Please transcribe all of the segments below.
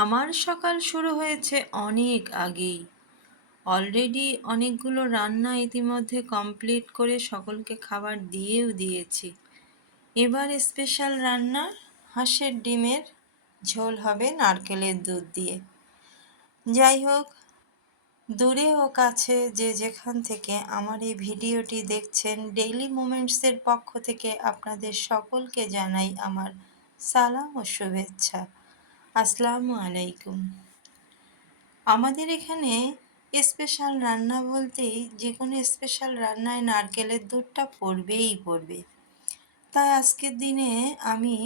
আমার সকাল শুরু হয়েছে অনেক আগেই। অলরেডি অনেকগুলো রান্না ইতিমধ্যে কমপ্লিট করে সকলকে খাবার দিয়েও দিয়েছি। এবার স্পেশাল রান্না হাঁসের ডিমের ঝোল হবে নারকেলের দুধ দিয়ে। যাই হোক, দূরে ও কাছে যে যেখান থেকে আমার এই ভিডিওটি দেখছেন, ডেইলি মোমেন্টসের পক্ষ থেকে আপনাদের সকলকে জানাই আমার সালাম ও শুভেচ্ছা। আসসালামু আলাইকুম। আমাদের এখানে স্পেশাল রান্না বলতেই যে কোনো স্পেশাল রান্নায় নারকেলের দুধটা পড়বেই পড়বে। তাই আজকের দিনে আমি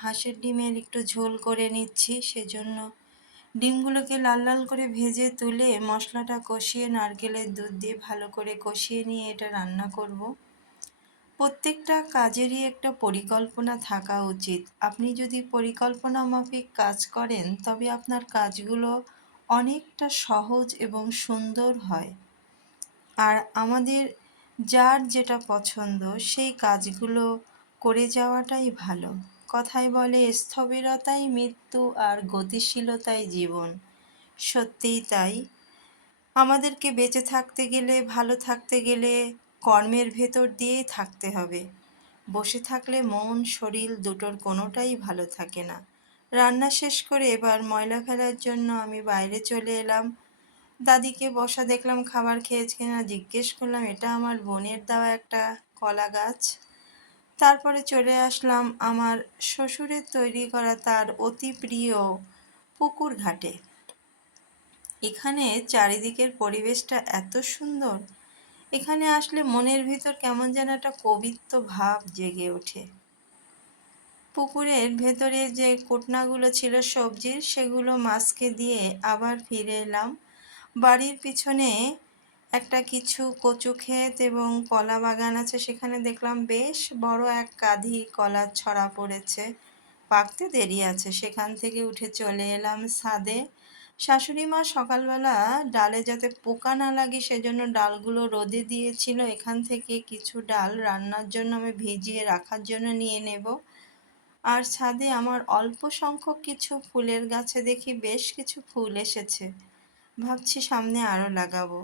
হাঁসের ডিমের একটু ঝোল করে নিচ্ছি। সেজন্য ডিমগুলোকে লাল লাল করে ভেজে তুলে মশলাটা কষিয়ে নারকেলের দুধ দিয়ে ভালো করে কষিয়ে নিয়ে এটা রান্না করব। প্রত্যেকটা কাজেরই একটা পরিকল্পনা থাকা উচিত। আপনি যদি পরিকল্পনা মাফিক কাজ করেন তবে আপনার কাজগুলো অনেকটা সহজ এবং সুন্দর হয়। আর আমাদের যার যেটা পছন্দ সেই কাজগুলো করে যাওয়াটাই ভালো। কথায় বলে স্থবিরতাই মৃত্যু আর গতিশীলতাই জীবন। সত্যিই তাই। আমাদেরকে বেঁচে থাকতে গেলে, ভালো থাকতে গেলে কর্মের ভেতর দিয়েই থাকতে হবে। বসে থাকলে মন শরীর দুটোর কোনোটাই ভালো থাকে না। রান্না শেষ করে এবার ময়লা ফেলার জন্য আমি বাইরে চলে এলাম। দাদিকে বসা দেখলাম, খাবার খেয়েছে কিনা জিজ্ঞেস করলাম। এটা আমার বোনের দেওয়া একটা কলা গাছ। তারপরে চলে আসলাম আমার শ্বশুরের তৈরি করা তার অতি প্রিয় পুকুর ঘাটে। এখানে চারিদিকের পরিবেশটা এত সুন্দর, এখানে আসলে মনের ভিতর কেমন যেন একটা কবিত্ব ভাব জেগে ওঠে। পুকুরের ভেতরে যে কোটনাগুলো ছিল সবজির, সেগুলো মাছকে দিয়ে আবার ফিরে এলাম। বাড়ির পিছনে একটা কিছু কচু ক্ষেত এবং কলা বাগান আছে, সেখানে দেখলাম বেশ বড় এক কাঁধি কলার ছড়া পড়েছে, পাকতে দেরি আছে। সেখান থেকে উঠে চলে এলাম ছাদে। শাশুড়ি মা সকালবেলা ডালে যাতে পোকা না লাগে সেজন্য ডালগুলো রোদে দিয়েছিল। এখান থেকে কিছু ডাল রান্নার জন্য আমি ভিজিয়ে রাখার জন্য নিয়ে নেব। আর ছাদে আমার অল্প সংখ্যক কিছু ফুলের গাছে দেখি বেশ কিছু ফুল এসেছে, ভাবছি সামনে আরও লাগাবো।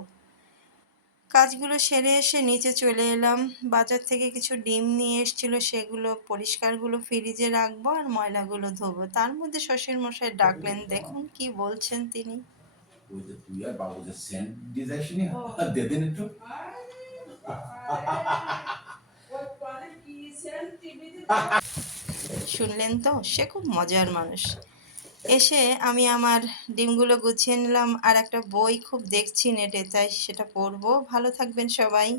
কাজগুলো সেরে এসে নিচে চলে এলাম। বাজার থেকে কিছু ডিম নিয়ে এসেছিল, সেগুলো পরিষ্কারগুলো ফ্রিজে রাখবো আর ময়লাগুলো ধোবো। তার মধ্যে শ্বশুরমশাই ডাকলেন, দেখুন কি বলছেন তিনি। ওই যে তুই আর বাবু যে সেন্ট দিয়ে যাসনি দিয়ে দিন একটু। শুনলেন তো, সে খুব মজার মানুষ। এসে আমি আমার ডিমগুলো গুছিয়ে নিলাম, আর একটা বই খুব দেখছি নেটে, তাই সেটা পড়বো। ভালো থাকবেন সবাই।